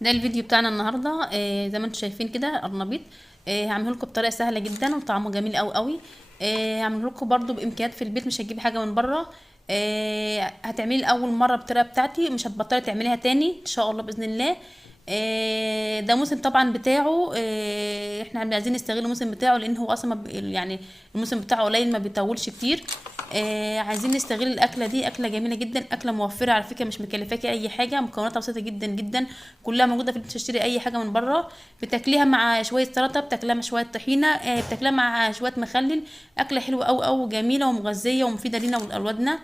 ده الفيديو بتاعنا النهارده. زي ما انتم شايفين كده قرنبيط. هعمله لكم بطريقه سهله جدا وطعمه جميل قوي قوي. هعمله لكم برده بامكانيات في البيت، مش هتجيبي حاجه من بره. هتعملي لاول مره بالطريقه بتاعتي، مش هتبطلي تعمليها تاني ان شاء الله باذن الله. ده موسم طبعا بتاعه. احنا عايزين نستغل الموسم بتاعه، لان هو اصلا يعني الموسم بتاعه قليل، ما بيطولش كتير. عايزين نستغل الاكله دي، اكله جميله جدا، اكله موفره على فكره، مش مكلفاكي اي حاجه، مكوناتها بسيطه جدا جدا، كلها موجوده في البيت، تشتري اي حاجه من بره. بتاكليها مع شويه سلطه، بتاكليها مع شويه طحينه، بتاكليها مع شويه مخلل. اكله حلوه قوي قوي وجميله ومغذيه ومفيده لينا ولأولادنا.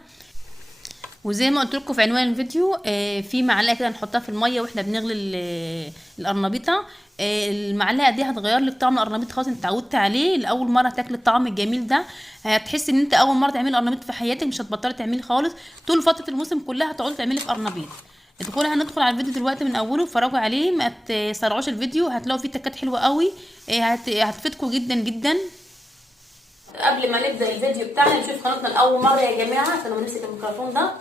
وزي ما قلت لكم في عنوان الفيديو، في معلقه كده نحطها في الميه واحنا بنغلي القرنبيطه. المعلقه دي هتغير لك طعم القرنبيط خالص، انت اتعودت عليه، لاول مره تاكلي الطعم الجميل ده. هتحسي ان انت اول مره تعملي قرنبيط في حياتك، مش هتبطلي تعملي خالص. طول فتره الموسم كلها هتقعدي تعملي في قرنبيط. هندخل على الفيديو دلوقتي من اوله، اتفرجوا عليه، ما تسرعوش الفيديو، هتلاقوا فيه تكات حلوه قوي. هتفيدكم جدا جدا. قبل ما نبدا الفيديو بتاعنا، نشوف قناتنا لاول مره يا جماعه، عشان ما نمسك الميكروفون ده.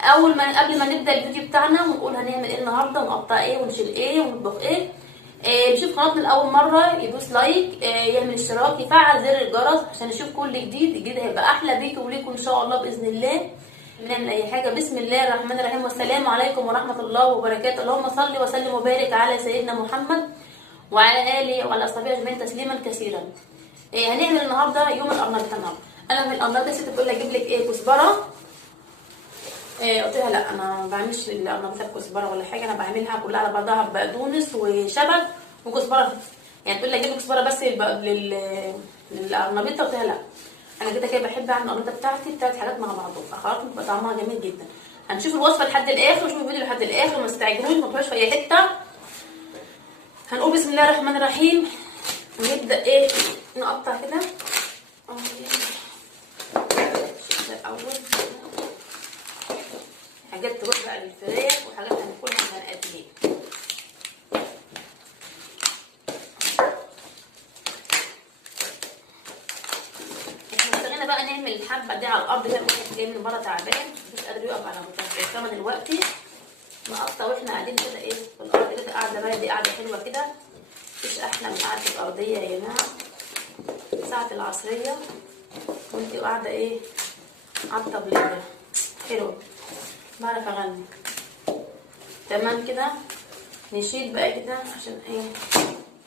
قبل ما نبدا الفيديو بتاعنا ونقول هنعمل ايه النهارده ونقطع ايه ونشيل ايه ونطبخ ايه، نشوف قناتنا لاول مره يدوس لايك، يعمل اشتراك، يفعل زر الجرس عشان نشوف كل جديد هيبقى احلى بيكم وليكم ان شاء الله باذن الله. بنعمل اي حاجه. بسم الله الرحمن الرحيم، والسلام عليكم ورحمه الله وبركاته. اللهم صل وسلم وبارك على سيدنا محمد وعلى اله وعلى اصحابه اجمعين تسليما كثيرا. هنعمل النهارده يوم القرنبيط. انا من القرنبيط ست بتقول لي اجيب لك ايه، كزبره. قلت لها لا، انا ما بعملش القرنبيط كزبره ولا حاجه، انا بعملها كلها على بعضها بقدونس وشبت وكزبره. يعني تقول لي اجيب كزبره بس للقرنبيط، قلت لها لا، انا كده كده بحب اعمل القرنبيط بتاعتي ثلاث حاجات مع بعضهم، اخرتهم بتبقى طعمها جميل جدا. هنشوف الوصفه لحد الاخر، وشوفوا الفيديو لحد الاخر، وما تستعجلوش، ما تروحوش في اي حته. هنقول بسم الله الرحمن الرحيم ونبدا ايه، نقطع كده الاول حاجات تروح بقى للفراخ، وحاجات هناكلها عشان قد احنا اشتغلنا بقى نعمل الحبه دي على الارض. ده الواحد جاي من بره تعبان، مش قادر يقف على مكانه دلوقتي. نقطع واحنا قاعدين كده ايه في الارض كده، قاعده بلدي، قاعده حلوه كده، مفيش احلى من قعده الارضيه يا جماعه. ساعه العصريه وانتي قاعده ايه على الطبليه حلوه. بعرف اغني تمام كده. نشيل بقى كده عشان ايه،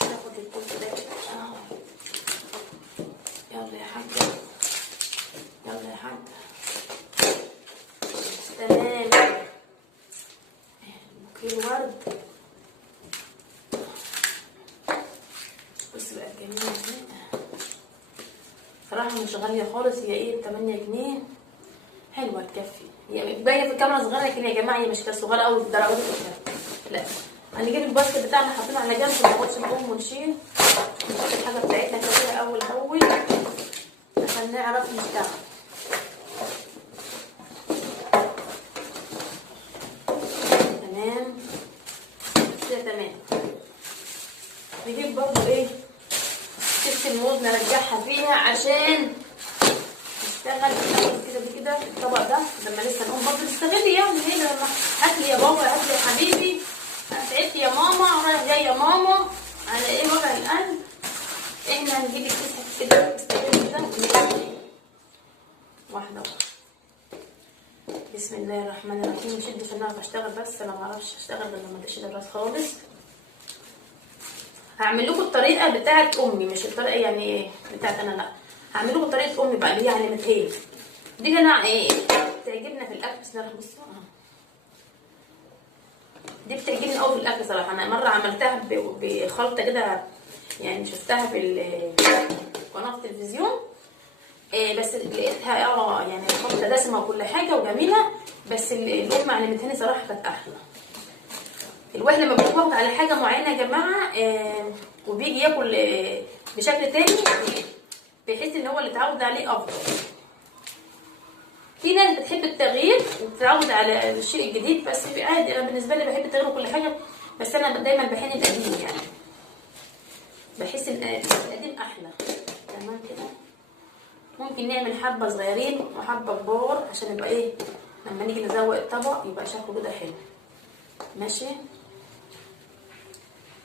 ناخد الكوس ده كده. يلا يا حاجه، يلا يا حاجه، تمام. بوكيه ورد، بص بقى الجميله دي صراحه مش غاليه خالص، هي ايه 8 جنيه، حلوه تكفي. هي باينه في الكاميرا صغيره، لكن يا جماعه هي مش صغيره قوي بالدرجه دي. لا، هنجيب الباسكت بتاعنا حاطينه على جنب، ما ناخدش نقوم ونشيل، نحط الحاجه بتاعتنا كده اول باول عشان نعرف نشتغل. تمام كده تمام. نجيب برضه ايه كيس الموز، نرجعها فيها عشان نشتغل كده كده في الطبق ده لما لسه نقوم برضه نستغل. يعني هنا لما هات لي يا بابا، هات لي يا حبيبي، انا تعبت يا ماما، رايح جاي يا ماما، على ايه وجع القلب. احنا هنجيب الكيس كده نستغل كده واحده. بسم الله الرحمن الرحيم. نشد في النار بشتغل، بس انا ما اعرفش اشتغل غير لما اشيل الراس خالص. هعمل لكم الطريقه بتاعت امي، مش الطريقه يعني بتاعت انا، لا، هعمل لكم طريقه امي بقى، اللي هي علمت هي دي. انا ايه بتعجبنا في الاكل. بسم الله الرحمن الرحيم. دي بتعجبني قوي في الاكل صراحه. انا مره عملتها بخلطه كده، يعني شفتها في قناه التلفزيون، بس لقيتها يعني خلطه دسمه وكل حاجه وجميله، بس الام علمتهاني صراحه كانت احلى. الواحد لما بيتفوق على حاجه معينه يا جماعه، وبيجي ياكل بشكل تاني، بيحس ان هو اللي اتعود عليه افضل. في ناس بتحب التغيير وبتتعود على الشيء الجديد، بس عادي. انا بالنسبه لي بحب التغيير وكل حاجه، بس انا دايما بحن القديم، يعني بحس ان القديم احلى. تمام كده. ممكن نعمل حبه صغيرين وحبه كبار عشان يبقى ايه لما نيجي نزوق الطبق يبقى شكله كده حلو. ماشي.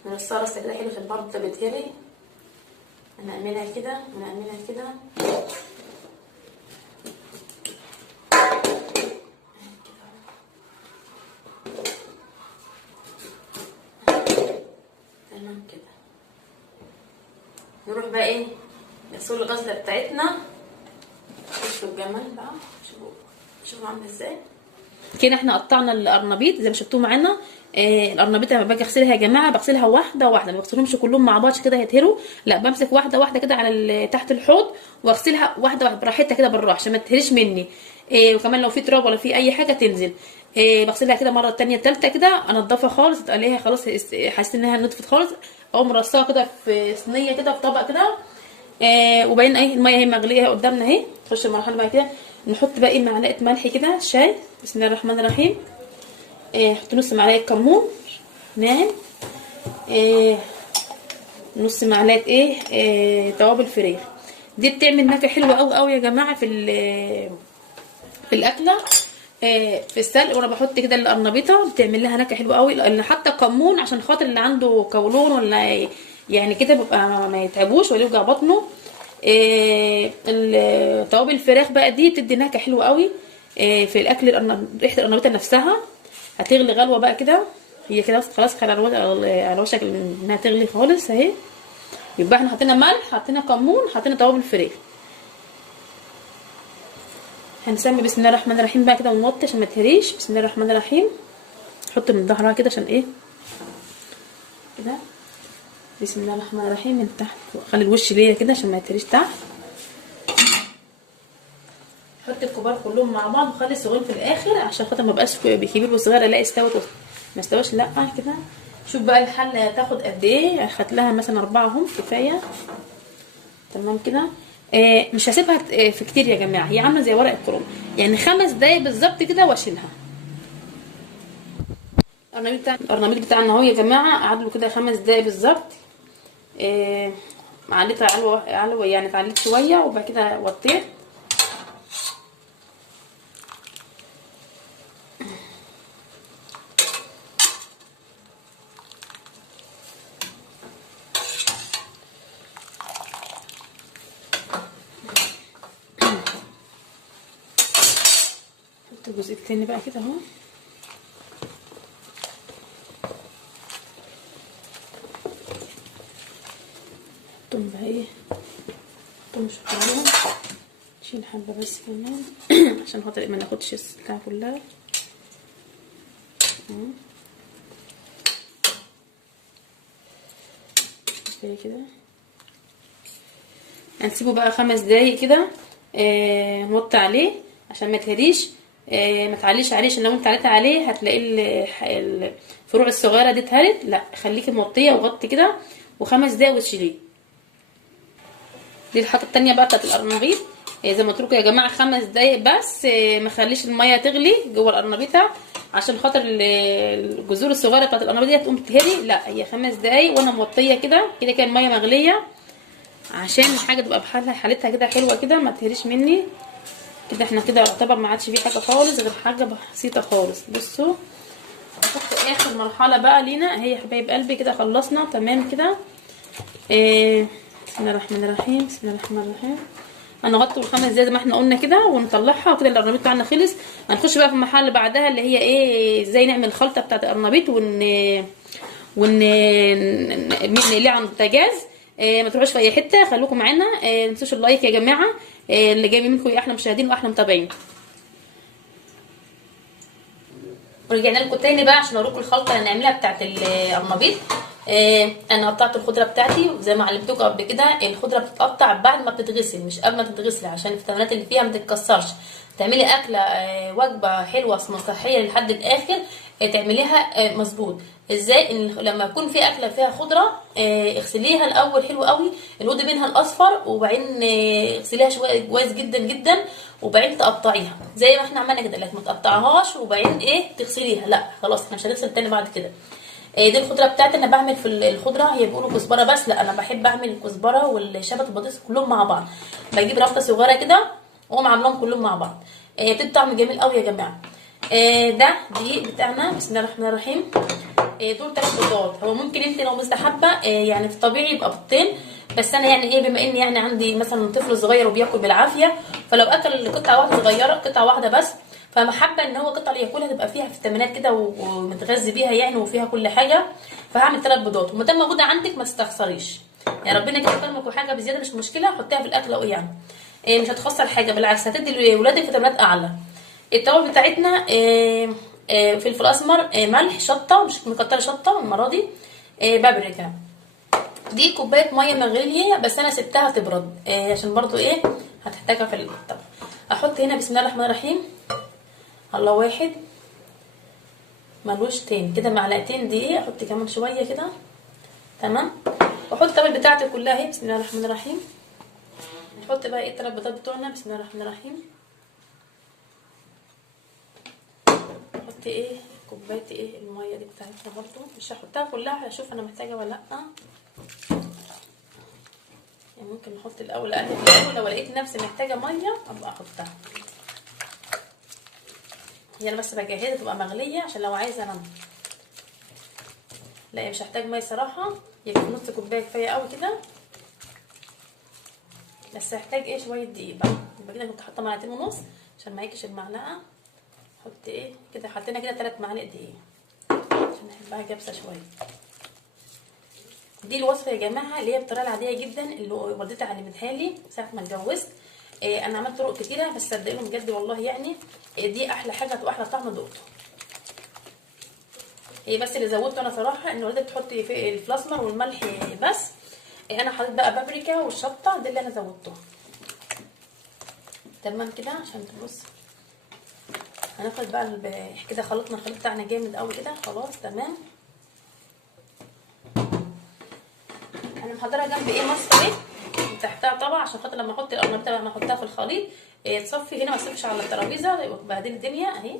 نرصها رصه كده حلو عشان برضه بتهري. هنعملها كده ونعملها كده تمام كده. نروح بقى ايه نغسل الغسله بتاعتنا. شوفوا الجمال بقى، شوفوا عامله ازاي كده. احنا قطعنا القرنبيط زي ما شفتوه معانا. القرنبيط لما باجي اغسلها يا جماعه بغسلها واحده واحده، ما بغسلهمش كلهم مع بعض كده هيتهروا، لا بمسك واحده واحده كده على تحت الحوض واغسلها واحده واحده براحتها كده بالراحه عشان ما تهريش مني. وكمان لو في تراب ولا في اي حاجه تنزل. بغسلها كده مره التانيه التالته كده انضفها خالص، تلاقيها خلاص حاسه انها نضفت خالص. اقوم مرصاها كده في صينيه كده في طبق كده. وبعدين الميه اهي مغليه قدامنا اهي. نخش المرحله بعد كده نحط بقى معلقه ملح كده شاي. بسم الله الرحمن الرحيم. نحط نص معلقه كمون ناعم. نص معلقه توابل فراخ. دي بتعمل نكهه حلوه قوي قوي يا جماعه في الاكله. في السلق وانا بحط كده القرنبيطه بتعمل لها نكهه حلوه قوي، لان حتى كمون عشان خاطر اللي عنده قولون ولا يعني كده بيبقى ما يتعبوش ولا يوجع بطنه. توابل الفراخ بقى دي بتدي نكهه حلوه قوي في الاكل. ريحه القرنبيطه نفسها هتغلي غلوه بقى كده. هي كده خلاص على وشك انها تغلي خالص اهي. يبقى احنا حطينا ملح، حطينا كمون، حطينا توابل فراخ. هنسمي بسم الله الرحمن الرحيم بقى كده ونوطي عشان ما تهريش. بسم الله الرحمن الرحيم. نحط من ظهرها كده عشان ايه كده. بسم الله الرحمن الرحيم من تحت. خلي الوش ليا كده عشان ما يتهريش تحت. حط الكبار كلهم مع بعض وخلي الصغير في الاخر عشان خاطر ما بقاش كبير وصغير الاقي استوت ما استواش لا كده. شوف بقى الحله هتاخد قد ايه. اخدت لها مثلا 4 اهم كفايه. تمام كده. مش هسيبها في كتير يا جماعه، هي عامله زي ورق الكرنب يعني 5 دقايق بالظبط كده واشيلها. القرنبيط بتاعنا اهو يا جماعه قعد له كده 5 دقايق بالظبط. عليت علوه يعني اتعليت شويه وبعد كده وطيت. الجزء التاني بقى كده اهو. نحطهم بقى ايه نحطهم شويه. نشيل حبه بس كمان عشان خاطر ما ناخدش البتاع كلها زي كده. هنسيبه بقى 5 دقايق كده. نوطي عليه عشان ما يتهريش. ما تعليش عليه عشان لو انت عليت عليه هتلاقي الفروع الصغيره دي اتهرت. لا خليكي موطيه وغطي كده و5 دقايق وتشيليه. دي الحاجه التانيه بقى بتاعت القرنبيط. زي ما قلت لكم يا جماعه 5 دقايق بس. ما خليش الميه تغلي جوه القرنبيطه عشان خاطر الجذور الصغيره بتاعت القرنبيط دي تقوم تهري. لا هي 5 دقايق وانا موطيه كده كده كده الميه مغليه عشان الحاجه تبقى بحالها حالتها كده حلوه كده ما تهريش مني كده. احنا كده يعتبر ما عادش فيه حاجه خالص غير حاجه بسيطه خالص. بصوا هنحط اخر مرحله بقى لينا هي يا حبايب قلبي كده. خلصنا تمام كده. بسم الله الرحمن الرحيم. بسم الله الرحمن الرحيم. هنغطي ال5 دقايق زي ما احنا قلنا كده ونطلعها وكده. القرنبيط بتاعنا خلص. هنخش بقى في المرحله اللي بعدها اللي هي ايه ازاي نعمل الخلطه بتاعت القرنبيط نقليها على البوتاجاز. ما تروحوش في اي حته، خليكم معانا. ما تنسوش اللايك يا جماعه. اللي جاي منكم يا احلى مشاهدين واحلى متابعين. ورجعنا لكم تاني بقى عشان اوريكم الخلطه اللي هنعملها بتاعت القرنبيط. انا قطعت الخضره بتاعتي زي ما علمتكم قبل كده. الخضره بتتقطع بعد ما بتتغسل مش قبل ما تتغسل عشان الفيتامينات اللي فيها ما تتكسرش. تعملي اكله وجبه حلوه صحيه لحد الاخر. تعمليها مظبوط. ازاي؟ ان لما يكون في اكله فيها خضره اغسليها الاول حلو قوي الود منها الاصفر وبعدين اغسليها شويه كويس جدا جدا وبعدين تقطعيها زي ما احنا عملنا كده. لكن ما تقطعهاش وبعدين تغسليها لا خلاص احنا مش هنغسل تاني بعد كده. دي الخضره بتاعتي. انا بعمل في الخضره هي بيقولوا كزبره بس لا انا بحب اعمل الكزبره والشبت والبطاطس كلهم مع بعض. بجيب رفته صغيره كده واقوم عاملاهم كلهم مع بعض. بتدي طعم جميل قوي يا جماعه. ده دقيق بتاعنا. بسم الله الرحمن الرحيم. دول 3 بيضات. هو ممكن انت لو مستحبه يعني في الطبيعي يبقى بيضتين، بس انا يعني ايه، بما ان يعني عندي مثلا طفل صغير وبياكل بالعافيه، فلو اكل قطعه واحده صغيره، قطعه واحده بس، فمحبه ان هو القطعه اللي ياكلها تبقى فيها فيتامينات كده ومتغذي بيها يعني، وفيها كل حاجه. فهعمل 3 بيضات، وما دام موجوده عندك ما تستخسريش يعني، ربنا كده كرمك وحاجه بزياده مش مشكله، حطيها في الاكل او يعني مش هتخسر حاجه، بالعكس هتدي لاولادك فيتامينات اعلى. التوابل بتاعتنا فلفل اسمر، ملح، شطه مش مكتره شطه المره دي، بابريكا. دي كوبايه ميه مغليه بس انا سبتها تبرد عشان برضو ايه هتحتاجها في الطبخ. احط هنا بسم الله الرحمن الرحيم، الله واحد ملوش تاني كده، معلقتين دقيق، احط كمان شويه كده تمام. واحط التوابل بتاعتي كلها اهي بسم الله الرحمن الرحيم. نحط بقى ايه ال3 بيضات بتوعنا بسم الله الرحمن الرحيم. نحط ايه كوبايه ايه الميه دي بتاعتنا، برضو مش هحطها كلها، هشوف انا محتاجه ولا لا يعني، ممكن نحط الاول اقلب الاول، لو لقيت نفسي محتاجه ميه ابقى احطها. هي انا بس بجهزها تبقى مغليه عشان لو عايزه انام. لا مش هحتاج ميه صراحه، يبقى نص كوبايه كفايه قوي كده، بس هحتاج ايه شويه دقيق بقى. يبقى كده كنت حاطه معلقتين ونص عشان ما يجيش المعلقه. احط ايه كده، حطينا كده 3 معالق دقيق عشان نحبها جابسه شويه. دي الوصفه يا جماعه اللي هي بالطريقه العاديه جدا اللي والدتي علمتها لي ساعه ما اتجوزت. انا عملت طرق كتيره بس صدقوني بجد والله يعني دي احلى حاجه واحلى طعم دقته. هي بس اللي زودته انا صراحه ان والدتي تحط في الفلفل الاسمر والملح بس. انا حطيت بقى بابريكا والشطه، دي اللي انا زودتها تمام كده. عشان تبص هناخد بقى كده خلطنا الخليط بتاعنا جامد قوي كده خلاص تمام. انا محضره جنب ايه مصفى ايه تحتها طبعا عشان خاطر لما احط القرنبيطه بقى احطها في الخليط تصفي هنا ما تصفيش على الترابيزه وبهدل الدنيا اهي.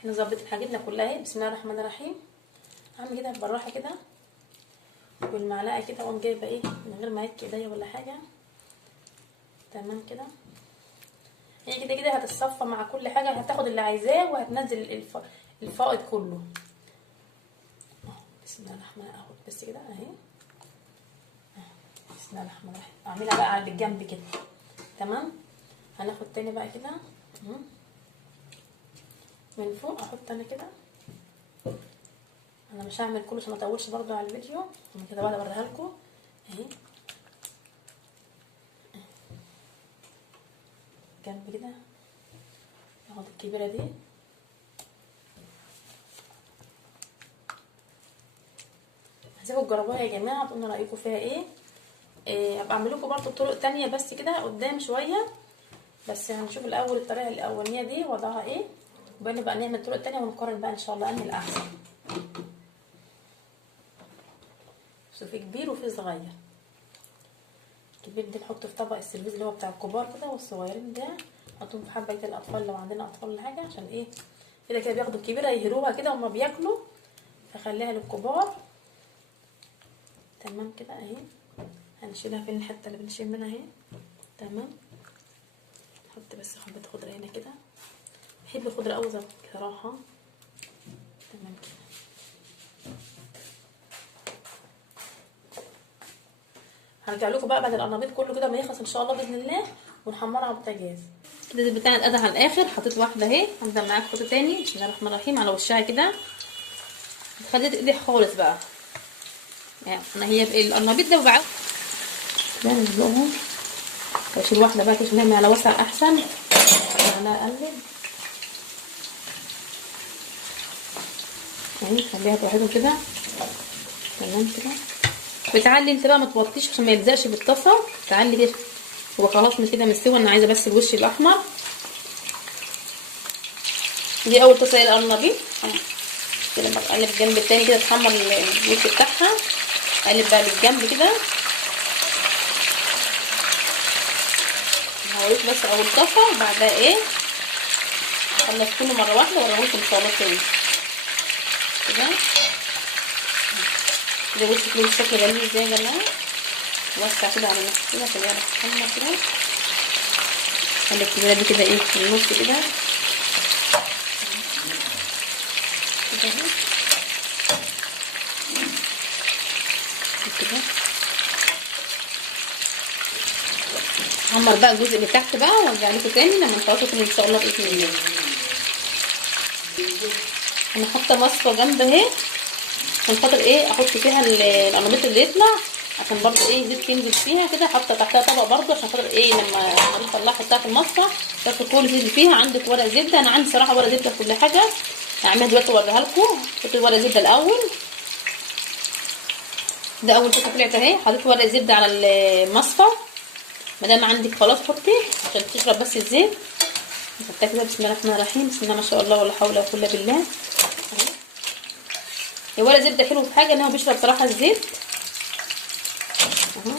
احنا ظبطت حاجتنا كلها اهي بسم الله الرحمن الرحيم. هعمل كده بالراحه كده بالمعلقه كده، واقوم جايبه ايه من غير ما يتكي ايديا ولا حاجه تمام كده. هي كده كده هتتصفى مع كل حاجه، هتاخد اللي عايزاه وهتنزل الفائض كله. بسم الله الرحمن الرحيم اهو بس كده اهي. بسم الله الرحمن الرحيم اعملها بقى على الجنب كده تمام. هناخد تاني بقى كده من فوق، احط انا كده. انا مش هعمل كله عشان ما اطولش برضو على الفيديو، انا كده بقى اوريها لكم اهي جنب كده. اخد الكبيره دي هسيبوا تجربوها يا جماعه تقولوا رايكم فيها ايه. هبقى اعمل لكم برضو طرق تانية بس كده قدام شويه، بس هنشوف الاول الطريقه الاولانيه دي وضعها ايه، وبعدين بقى نعمل طرق تانية ونقارن بقى ان شاء الله انهي الاحسن. في كبير وفي صغير. الكبير ده نحطه في طبق السيرفيس اللي هو بتاع الكبار كده، والصغيرين ده نحطهم في حبه كده الاطفال لو عندنا اطفال ولا حاجه، عشان ايه كده كده بياخدوا الكبيره يهروها كده وهما بياكلوا، فخليها للكبار تمام كده اهي. هنشيلها فين الحته اللي بنشيل منها اهي تمام. نحط بس حبه خضره هنا كده، بحب الخضره قوي بصراحه تمام كده. هرجع لكم بقى بعد القرنبيط كله كده ما يخلص ان شاء الله باذن الله ونحمرها على البوتاجاز كده. الزيت بتاعنا اتقدح على الاخر، حطيت واحده اهي، هنزل معاكم خطوه تاني بسم الله الرحمن الرحيم على وشها كده. خليها تقدح خالص بقى يعني. انا هي القرنبيط ده بقى نسلقهم واشيل واحده بقى عشان نعمل على وسع احسن. انا اقلب يعني خليها لوحدهم كده تمام كده. بتعلي انت بقى ما توطيش عشان ما يلزقش بالطاسه، تعلي كده. هو خلاص من كده مستوي، انا عايزه بس الوش الاحمر. دي اول طاسه القرنبيط كده، بقلب الجنب التاني كده تحمر الوش بتاعها. اقلب بقى للجنب كده. هوريكم بس اول طاسه وبعدها ايه خلص كله مره واحده واوريكم ان شاء الله تاني كده. كده بصوا كده الشكل جميل ازاي يا جماعه. وسع كده على نفسي كده خليها تتحمر كده. خلي الكبيره دي كده ايه في النص كده كده اهي. كده. احمر بقى الجزء اللي تحت بقى وارجع لكم تاني لما نخلصوا كله ان شاء الله باذن الله. انا حاطه مصفى جنب اهي عشان خاطر ايه احط فيها القرنبيط اللي يطلع، عشان برضو ايه زيت ينزل فيها كده. حاطه تحتها طبق برضو عشان خاطر ايه لما اطلعها احطها في المصفى تاخد كل الزيت اللي فيها. عندك ورق زبده، انا عندي صراحه ورق زبده في كل حاجه، هعملها دلوقتي واوريها لكم. حطيت ورق زبده الاول، ده اول حته طلعت اهي. حطيت ورق زبده على المصفى، ما دام عندك خلاص حطي عشان تشرب بس الزيت. نحطها كده بسم الله الرحمن الرحيم. بسم الله ما شاء الله ولا حول ولا قوه الا بالله. الورق زبده حلو في حاجه ان هو بيشرب صراحه الزيت اهو.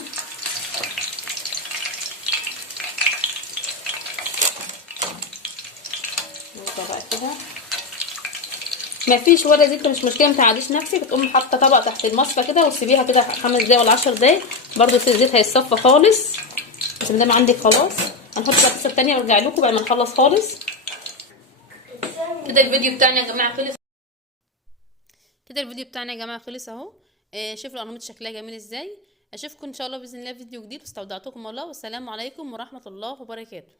بقى كده ما فيش ورق زبده مش مشكله، ما تعاديش نفسك، تقومي حاطه طبق تحت المصفى كده وتسيبيها كده 5 دقايق ولا 10 دقايق برده الزيت هيتصفى خالص. بس ما دام عندك خلاص هنحط بقى القصه الثانيه وارجع لكم بعد ما نخلص خالص. كده الفيديو بتاعنا يا جماعه خلص. كده الفيديو بتاعنا يا جماعه خلص اهو. شوفوا القرنبيط شكلها جميل ازاي. اشوفكم ان شاء الله باذن الله في فيديو جديد، واستودعتكم الله، والسلام عليكم ورحمه الله وبركاته.